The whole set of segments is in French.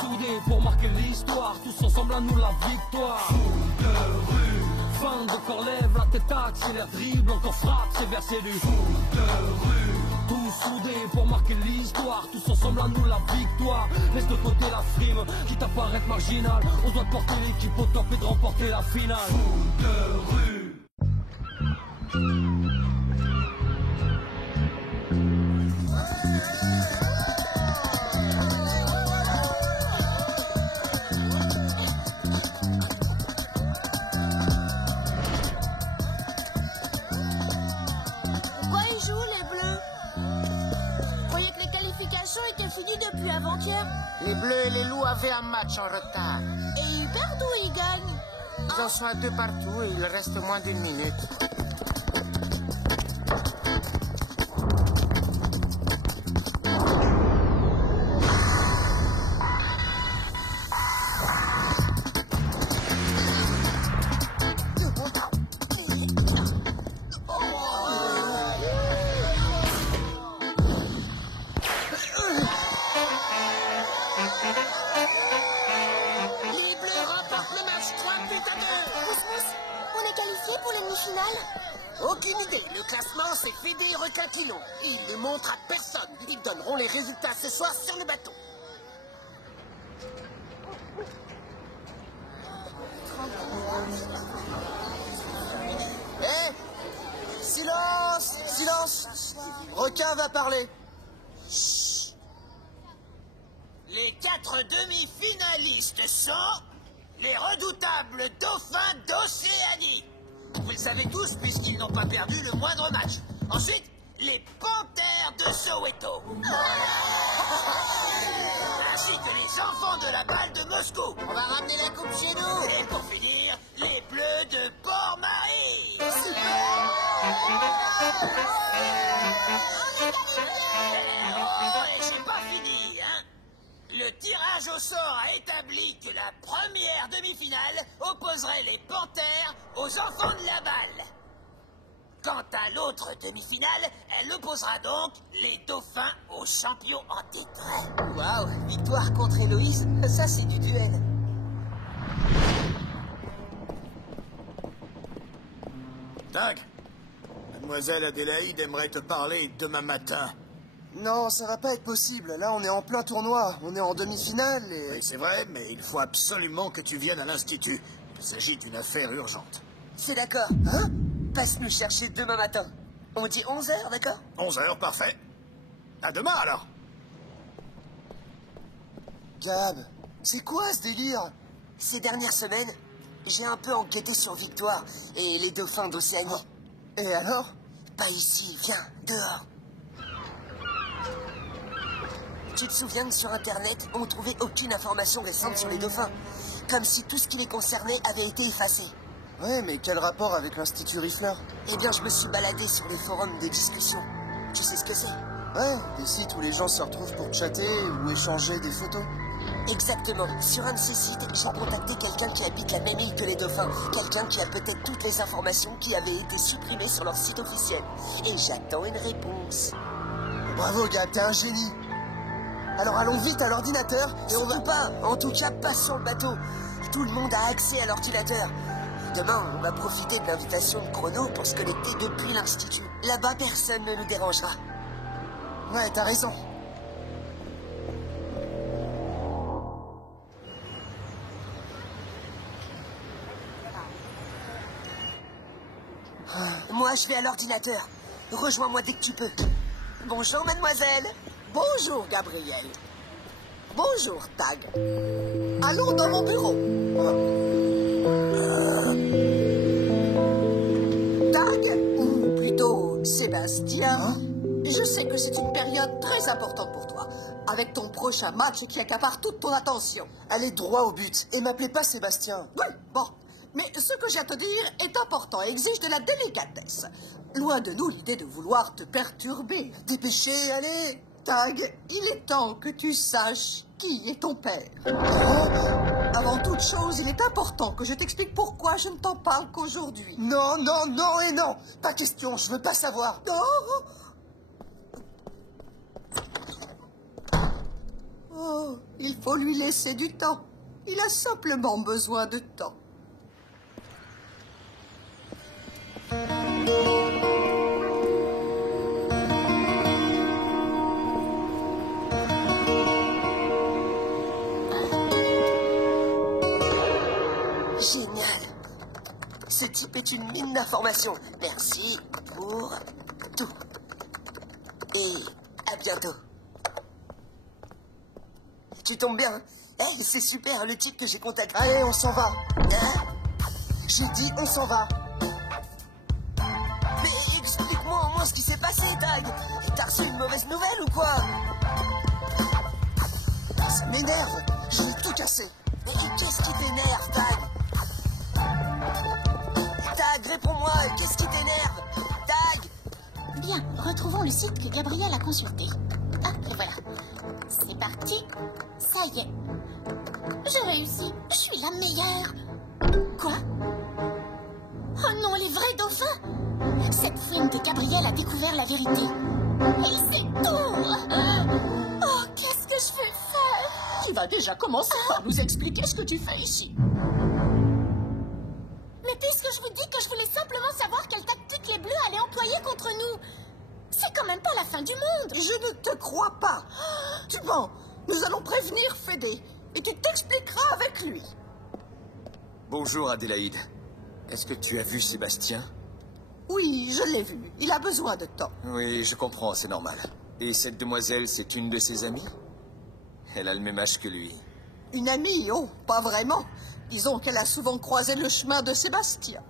soudés pour marquer l'histoire, tous ensemble à nous la victoire. Foule de rue, fin de corps lève, la tête accélère, dribble, encore frappe, c'est versé du foule de rue. Tous soudés pour marquer l'histoire, tous ensemble à nous la victoire. Laisse de côté la frime, quitte à paraître marginal. On doit porter l'équipe au top et de remporter la finale. Foule de rue. Depuis avant-hier. Les Bleus et les Loups avaient un match en retard. Et ils perdent ou ils gagnent? Ils en sont à 2 partout et il reste moins d'1 minute. Aucune idée. Le classement, c'est Fédé et Requin-Quilon. Ils ne montrent à personne. Ils donneront les résultats ce soir sur le bateau. Hé! Silence! Silence! Requin va parler. Chut. Les 4 demi-finalistes sont les redoutables dauphins d'Océanie. Vous le savez tous puisqu'ils n'ont pas perdu le moindre match. Ensuite, les panthères de Soweto. Ainsi que les enfants de la balle de Moscou. On va ramener la coupe chez nous. Et pour finir, les bleus de Port-Marie. Oh, et j'ai pas fini, hein. Le tirage au sort a établi que la première demi-finale opposerait les panthères aux enfants de la balle. Quant à l'autre demi-finale, elle opposera donc les dauphins aux champions en titre. Waouh, victoire contre Héloïse, ça c'est du duel. Doug, mademoiselle Adélaïde aimerait te parler demain matin. Non, ça va pas être possible. Là, on est en plein tournoi. On est en demi-finale et... Oui, c'est vrai, mais il faut absolument que tu viennes à l'Institut. Il s'agit d'une affaire urgente. C'est d'accord. Hein? Passe nous chercher demain matin. On dit 11h, d'accord? 11h, parfait. À demain, alors. Gab, c'est quoi ce délire? Ces dernières semaines, j'ai un peu enquêté sur Victoire et les dauphins d'Océanie. Et alors? Pas ici, viens, dehors. Tu te souviens que sur Internet, on trouvait aucune information récente sur les dauphins? Comme si tout ce qui les concernait avait été effacé. Ouais, mais quel rapport avec l'Institut Riffler? Eh bien, je me suis baladé sur les forums de discussion. Tu sais ce que c'est? Ouais, des sites où les gens se retrouvent pour chatter ou échanger des photos. Exactement. Sur un de ces sites, j'ai contacté quelqu'un qui habite la même île que les dauphins. Quelqu'un qui a peut-être toutes les informations qui avaient été supprimées sur leur site officiel. Et j'attends une réponse. Bravo, gars, t'es un génie. Alors allons vite à l'ordinateur et on va pas. En tout cas, pas sur le bateau. Tout le monde a accès à l'ordinateur. Demain, on va profiter de l'invitation de Chrono pour se connecter depuis l'Institut. Là-bas, personne ne nous dérangera. Ouais, t'as raison. Moi, je vais à l'ordinateur. Rejoins-moi dès que tu peux. Bonjour, mademoiselle. Bonjour, Gabriel. Bonjour, Tag. Allons dans mon bureau. Tag, ou plutôt Sébastien, je sais que c'est une période très importante pour toi, avec ton prochain match qui accapare toute ton attention. Allez droit au but et m'appelez pas Sébastien. Oui, bon. Mais ce que j'ai à te dire est important et exige de la délicatesse. Loin de nous l'idée de vouloir te perturber. Dépêchez, allez. Tag, il est temps que tu saches qui est ton père. Avant toute chose, il est important que je t'explique pourquoi je ne t'en parle qu'aujourd'hui. Non, non, non et non. Pas question, je veux pas savoir. Non. Oh, il faut lui laisser du temps. Il a simplement besoin de temps. Génial. Ce type est une mine d'informations. Merci pour tout. Et à bientôt. Tu tombes bien. Hey, c'est super, le type que j'ai contacté. Allez, on s'en va. Hein? J'ai dit on s'en va. Mais explique-moi au moins ce qui s'est passé, Tag. T'as reçu une mauvaise nouvelle ou quoi? Ça m'énerve. Je vais tout casser. Mais qu'est-ce qui t'énerve, Tag? Tag, réponds-moi. Qu'est-ce qui t'énerve? Tag? Bien, retrouvons le site que Gabriel a consulté. Ah, et voilà. C'est parti. Ça y est. J'ai réussi. Je suis la meilleure. Quoi? Oh non, les vrais dauphins! Cette fille de Gabriel a découvert la vérité. Et c'est tout! Oh, qu'est-ce que je vais faire? Tu vas déjà commencer par nous expliquer ce que tu fais ici. Mais puisque je vous dis que je voulais simplement savoir quelle tactique les Bleus allaient employer contre nous, c'est quand même pas la fin du monde. Je ne te crois pas. Tu mens. Nous allons prévenir Fédé et tu t'expliqueras avec lui. Bonjour Adélaïde. Est-ce que tu as vu Sébastien? Oui, je l'ai vu. Il a besoin de temps. Oui, je comprends, c'est normal. Et cette demoiselle, c'est une de ses amies? Elle a le même âge que lui. Une amie? Oh, pas vraiment. Disons qu'elle a souvent croisé le chemin de Sébastien.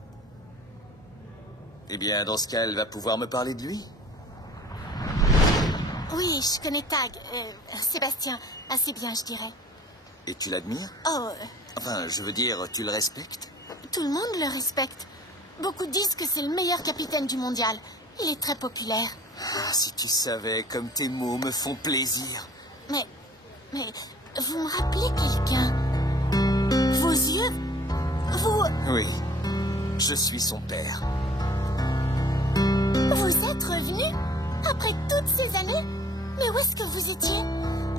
Eh bien, dans ce cas, elle va pouvoir me parler de lui? Oui, je connais Tag. Sébastien, assez bien, je dirais. Et tu l'admires? Oh, Enfin, je veux dire, tu le respectes? tout le monde le respecte. Beaucoup disent que c'est le meilleur capitaine du mondial. Il est très populaire. Ah, si tu savais comme tes mots me font plaisir. Mais vous me rappelez quelqu'un? Vos yeux? Vous... Oui, je suis son père. Vous êtes revenu? Après toutes ces années? Mais où est-ce que vous étiez?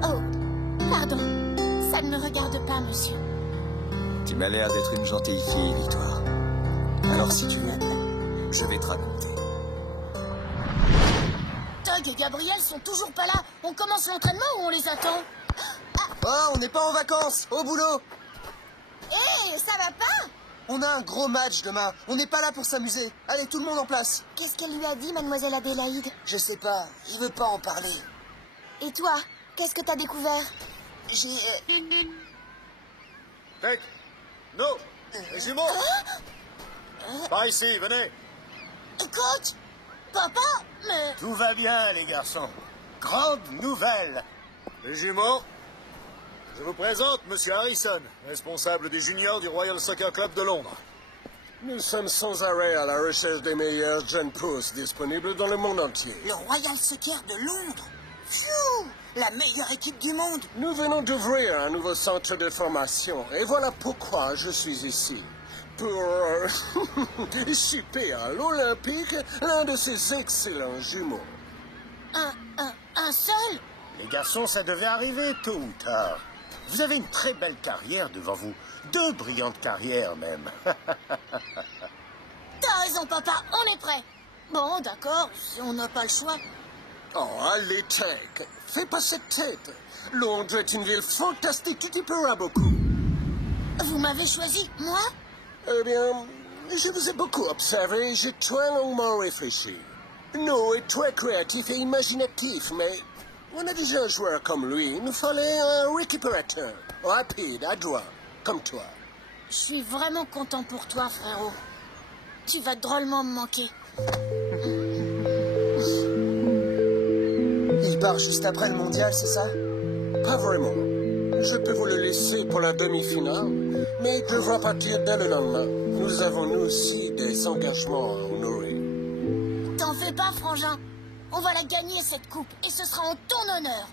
Oh, pardon. Ça ne me regarde pas, monsieur. Tu m'as l'air d'être une gentille fille, Victoire. Alors si tu veux, je vais te raconter. Tug et Gabriel sont toujours pas là. On commence l'entraînement ou on les attend? Oh, on n'est pas en vacances, au boulot. Hé, ça va pas? On a un gros match demain. On n'est pas là pour s'amuser. Allez, tout le monde en place. Qu'est-ce qu'elle lui a dit, mademoiselle Adélaïde? Je sais pas, il veut pas en parler. Et toi, qu'est-ce que t'as découvert? J'ai... Tech. Non. Les jumeaux. Par ici, venez. Coach? Papa? Mais... Tout va bien, les garçons. Grande nouvelle. Les jumeaux. Je vous présente Monsieur Harrison, responsable des juniors du Royal Soccer Club de Londres. Nous sommes sans arrêt à la recherche des meilleurs jeunes pousses disponibles dans le monde entier. Le Royal Soccer de Londres. Pfiou, la meilleure équipe du monde. Nous venons d'ouvrir un nouveau centre de formation et voilà pourquoi je suis ici. Pour shipper à l'Olympique l'un de ces excellents jumeaux. Un seul? Les garçons, ça devait arriver tôt ou tard. Vous avez une très belle carrière devant vous. 2 brillantes carrières, même. T'as raison, papa, on est prêt. Bon, d'accord, si on n'a pas le choix. Oh, allez, Tech, fais pas cette tête. Londres est une ville fantastique qui t'y plaira beaucoup. Vous m'avez choisi, moi? Eh bien, je vous ai beaucoup observé et j'ai très longuement réfléchi. Nous est très créatif et imaginatif, mais on a déjà un joueur comme lui. Il nous fallait un récupérateur, rapide, adroit, comme toi. Je suis vraiment content pour toi, frérot. Tu vas drôlement me manquer. Il part juste après le mondial, c'est ça? Pas vraiment. Je peux vous le laisser pour la demi-finale, mais il devra partir dès le lendemain. Nous avons, nous aussi, des engagements à honorer. T'en fais pas, frangin. On va la gagner, cette coupe, et ce sera en ton honneur.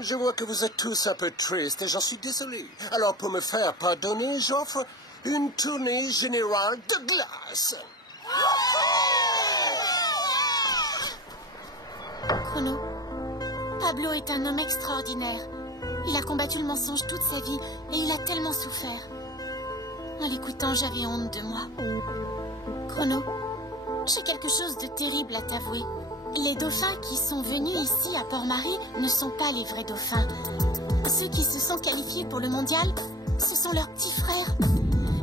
Je vois que vous êtes tous un peu tristes et j'en suis désolé. Alors, pour me faire pardonner, j'offre une tournée générale de glace. Chrono, Pablo est un homme extraordinaire. Il a combattu le mensonge toute sa vie et il a tellement souffert. En l'écoutant, j'avais honte de moi. Chrono, j'ai quelque chose de terrible à t'avouer. Les dauphins qui sont venus ici à Port-Marie ne sont pas les vrais dauphins. Ceux qui se sont qualifiés pour le mondial, ce sont leurs petits frères.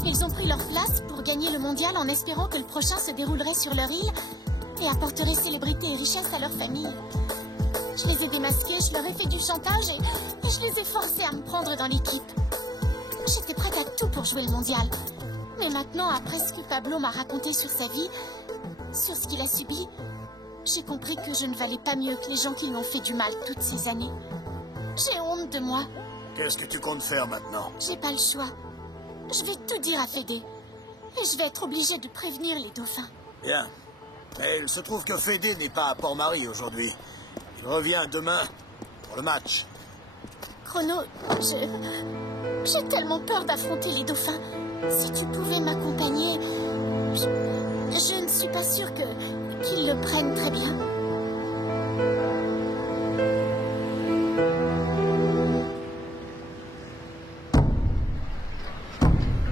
Ils ont pris leur place pour gagner le mondial en espérant que le prochain se déroulerait sur leur île et apporterait célébrité et richesse à leur famille. Je les ai démasqués, je leur ai fait du chantage et je les ai forcés à me prendre dans l'équipe. J'étais prête à tout pour jouer le mondial. Mais maintenant, après ce que Pablo m'a raconté sur sa vie, sur ce qu'il a subi, j'ai compris que je ne valais pas mieux que les gens qui lui ont fait du mal toutes ces années. J'ai honte de moi. Qu'est-ce que tu comptes faire maintenant? J'ai pas le choix. Je vais tout dire à Fédé. Et je vais être obligée de prévenir les dauphins. Bien. Mais il se trouve que Fédé n'est pas à Port-Marie aujourd'hui. Il revient demain pour le match. Chrono, j'ai tellement peur d'affronter les dauphins. Si tu pouvais m'accompagner, je ne suis pas sûre qu'ils le prennent très bien.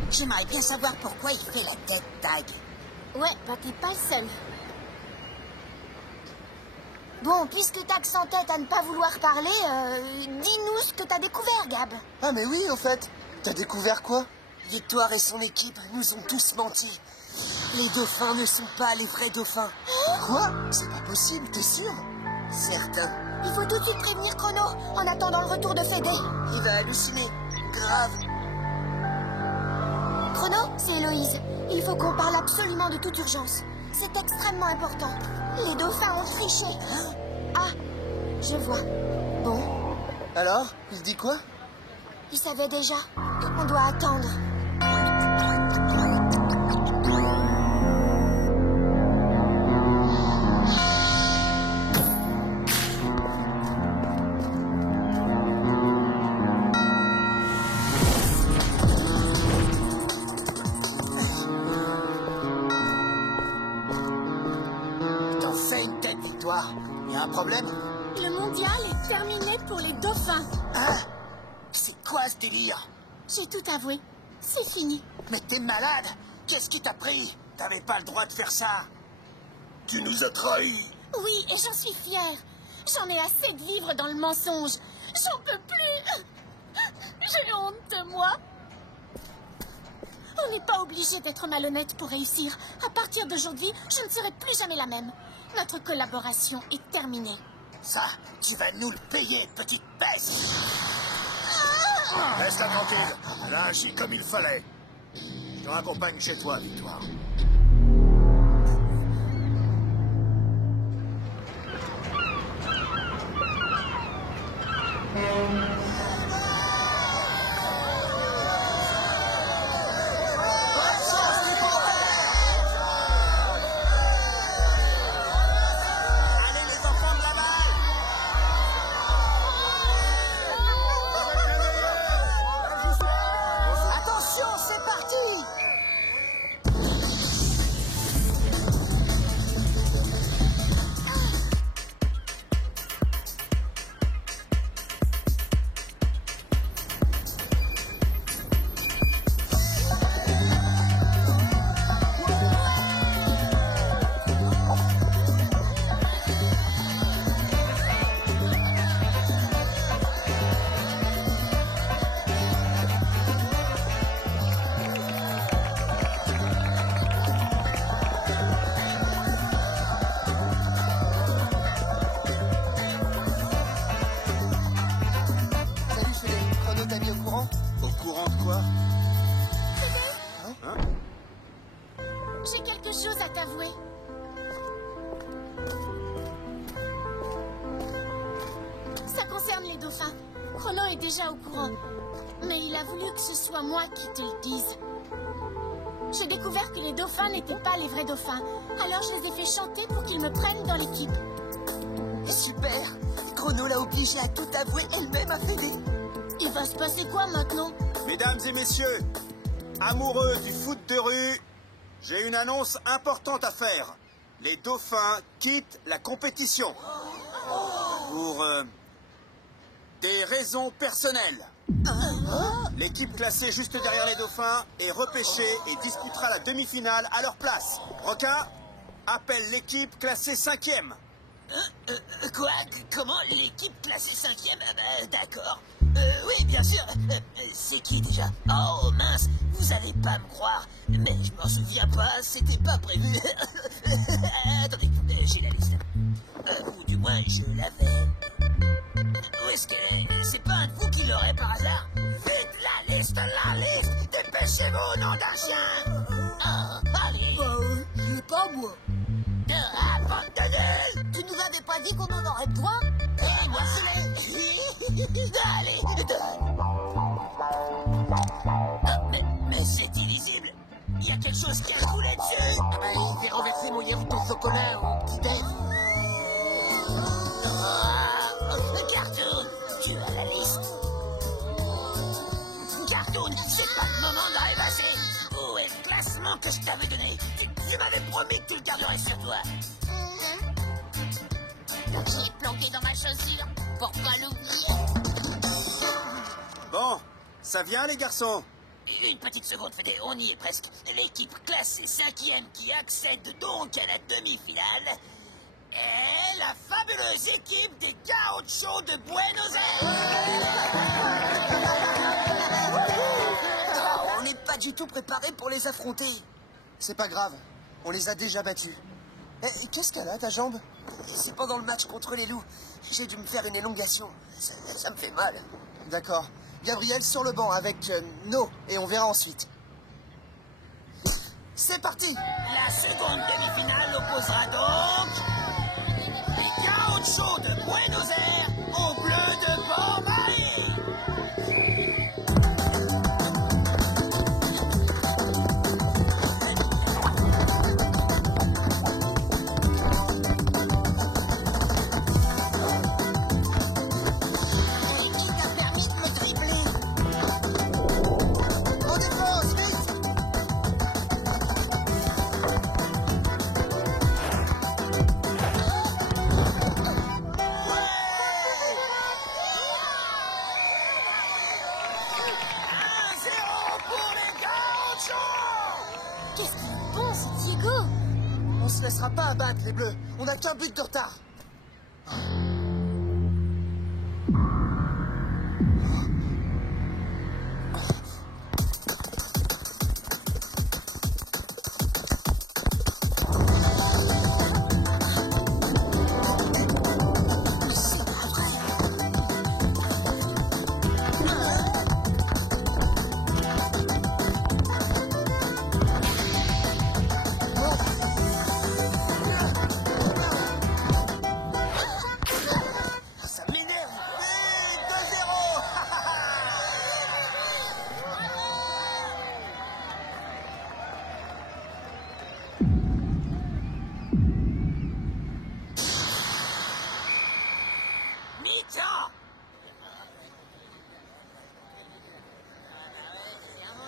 J'aimerais bien savoir pourquoi il fait la tête, Tag. Ouais, bah t'es pas le seul. Bon, puisque Tag s'entête à ne pas vouloir parler, dis-nous ce que t'as découvert, Gab. Ah mais oui, en fait. T'as découvert quoi? Victoire et son équipe nous ont tous menti. Les dauphins ne sont pas les vrais dauphins. Quoi? C'est pas possible, t'es sûr? Certain. Il faut tout de suite prévenir Chrono en attendant le retour de Fédé. Il va halluciner. Grave. Chrono, c'est Héloïse. Il faut qu'on parle absolument de toute urgence. C'est extrêmement important. Les dauphins ont triché. Ah, je vois. Bon. Alors, il dit quoi? Il savait déjà. On doit attendre. Il y a un problème? Le mondial est terminé pour les dauphins. Hein? C'est quoi ce délire? J'ai tout avoué. C'est fini. Mais t'es malade? Qu'est-ce qui t'a pris? T'avais pas le droit de faire ça. Tu nous as trahis. Oui, et j'en suis fière. J'en ai assez de vivre dans le mensonge. J'en peux plus. J'ai honte de moi. On n'est pas obligé d'être malhonnête pour réussir. À partir d'aujourd'hui, je ne serai plus jamais la même. Notre collaboration est terminée. Ça, tu vas nous le payer, petite peste. Laisse-la tranquille. Elle a agi comme il fallait. Je te raccompagne chez toi, Victoire. J'ai quelque chose à t'avouer. Ça concerne les dauphins. Chrono est déjà au courant. Mais il a voulu que ce soit moi qui te le dise. J'ai découvert que les dauphins n'étaient pas les vrais dauphins. Alors je les ai fait chanter pour qu'ils me prennent dans l'équipe. Super. Chrono l'a obligée à tout avouer elle-même à Fédé. Il va se passer quoi maintenant? Mesdames et messieurs, amoureux du foot de rue, j'ai une annonce importante à faire. Les dauphins quittent la compétition. Des raisons personnelles. L'équipe classée juste derrière les dauphins est repêchée et disputera la demi-finale à leur place. Requin, appelle l'équipe classée 5e. Quoi? Comment? L'équipe classée 5e? D'accord. Oui, bien sûr. C'est qui déjà? Oh, mince, vous allez pas me croire. Mais je m'en souviens pas, c'était pas prévu. Attendez, j'ai la liste. Ou du moins, je l'avais. Où est-ce qu'elle est? C'est pas un de vous qui l'aurait par hasard? Vite, la liste! Dépêchez-vous, nom d'un chien! Allez! Je l'ai pas, moi. Bande de nuls! Tu nous avais pas dit qu'on en aurait besoin? Et voici-les! Allez, mais c'est illisible! Il y a quelque chose qui a coulé dessus! J'ai renversé mon yaourt au chocolat au petit-déj. Cartoon, tu as la liste. Cartoon, c'est pas le moment de rêvasser. Où est le classement que je t'avais donné? Tu m'avais promis que tu le garderais sur toi. J'ai planqué dans ma chaussure pour pas l'oublier. Bon, ça vient les garçons? Une petite seconde, Fédé, on y est presque. L'équipe classée 5e qui accède donc à la demi-finale est la fabuleuse équipe des Gauchos de Buenos Aires. On n'est pas du tout préparé pour les affronter. C'est pas grave, on les a déjà battus. Et qu'est-ce qu'elle a, ta jambe? C'est pendant le match contre les loups. J'ai dû me faire une élongation. Ça me fait mal. D'accord. Gabriel sur le banc avec No, et on verra ensuite. C'est parti! La seconde demi-finale opposera donc les Gauchos de Buenos Aires aux Bleus de Port-Marie. Qu'est-ce qu'il est bon, ce Diego! On se laissera pas abattre, les Bleus. On n'a qu'un but de retard.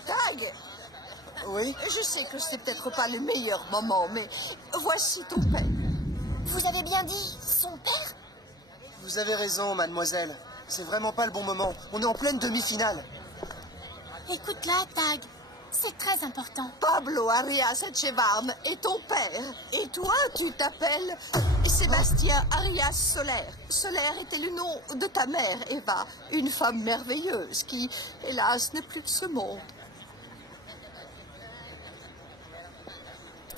Tag! Oui? Je sais que c'est peut-être pas le meilleur moment, mais voici ton père. Vous avez bien dit son père? Vous avez raison, mademoiselle. C'est vraiment pas le bon moment. On est en pleine demi-finale. Écoute-la, Tag. C'est très important. Pablo Arias Echevarne est ton père. Et toi, tu t'appelles Sébastien Arias Soler. Soler était le nom de ta mère, Eva. Une femme merveilleuse qui, hélas, n'est plus de ce monde.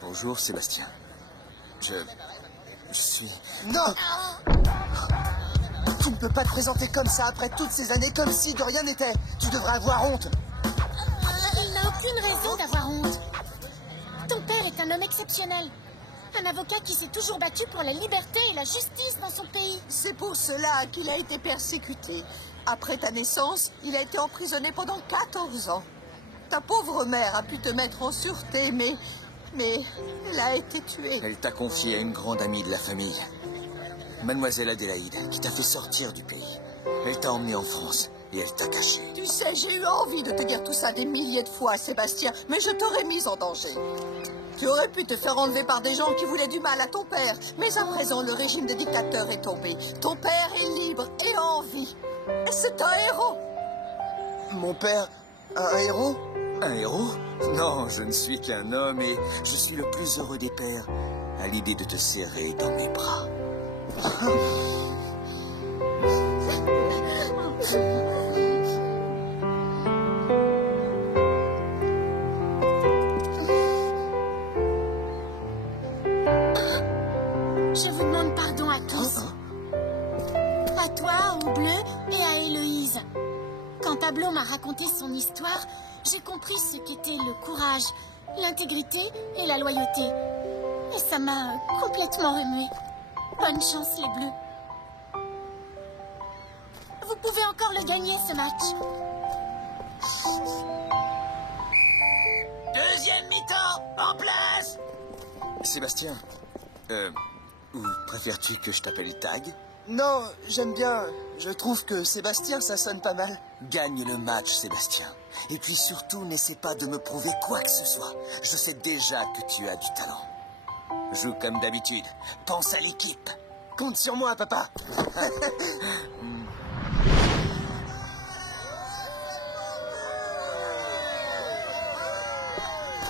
Bonjour, Sébastien. Je suis... Non! Tu ne peux pas te présenter comme ça après toutes ces années, comme si de rien n'était. Tu devrais avoir honte. Il n'a aucune raison d'avoir honte. Ton père est un homme exceptionnel. Un avocat qui s'est toujours battu pour la liberté et la justice dans son pays. C'est pour cela qu'il a été persécuté. Après ta naissance, il a été emprisonné pendant 14 ans. Ta pauvre mère a pu te mettre en sûreté, mais elle a été tuée. Elle t'a confié à une grande amie de la famille, Mademoiselle Adélaïde, qui t'a fait sortir du pays. Elle t'a emmené en France et elle t'a caché. Tu sais, j'ai eu envie de te dire tout ça des milliers de fois, Sébastien, mais je t'aurais mis en danger. Tu aurais pu te faire enlever par des gens qui voulaient du mal à ton père, mais à présent, le régime de dictateur est tombé. Ton père est libre et en vie. C'est un héros. Mon père, un héros? Un héros? Non, je ne suis qu'un homme et je suis le plus heureux des pères à l'idée de te serrer dans mes bras. Je vous demande pardon à tous. À toi, au bleu et à Héloïse. Quand Pablo m'a raconté son histoire, j'ai compris ce qu'était le courage, l'intégrité et la loyauté. Et ça m'a complètement remué. Bonne chance, les bleus. Vous pouvez encore le gagner, ce match. Deuxième mi-temps, en place. Sébastien, ou préfères-tu que je t'appelle Tag? Non, j'aime bien. Je trouve que Sébastien, ça sonne pas mal. Gagne le match, Sébastien. Et puis surtout, n'essaie pas de me prouver quoi que ce soit. Je sais déjà que tu as du talent. Joue comme d'habitude. Pense à l'équipe. Compte sur moi, papa.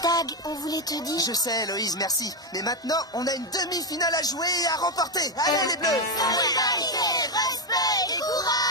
Tag, on voulait te dire... Je sais, Héloïse, merci. Mais maintenant, on a une demi-finale à jouer et à remporter. Allez, les bleus! Solidarité, respect et courage.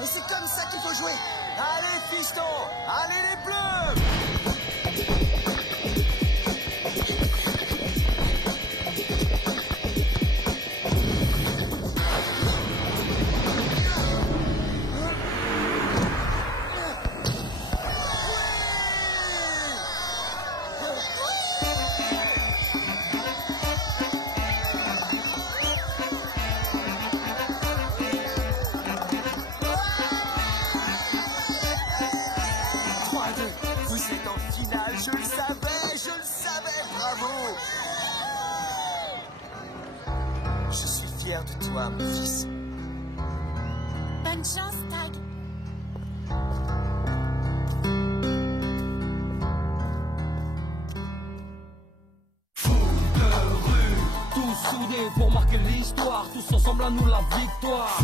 Et c'est comme ça qu'il faut jouer. Allez, fiston! Allez, les bleus! Vous êtes en finale, je le savais, bravo! Je suis fier de toi, mon fils. Bonne chance, Tag. Tous soudés pour marquer l'histoire, tous ensemble à nous la victoire.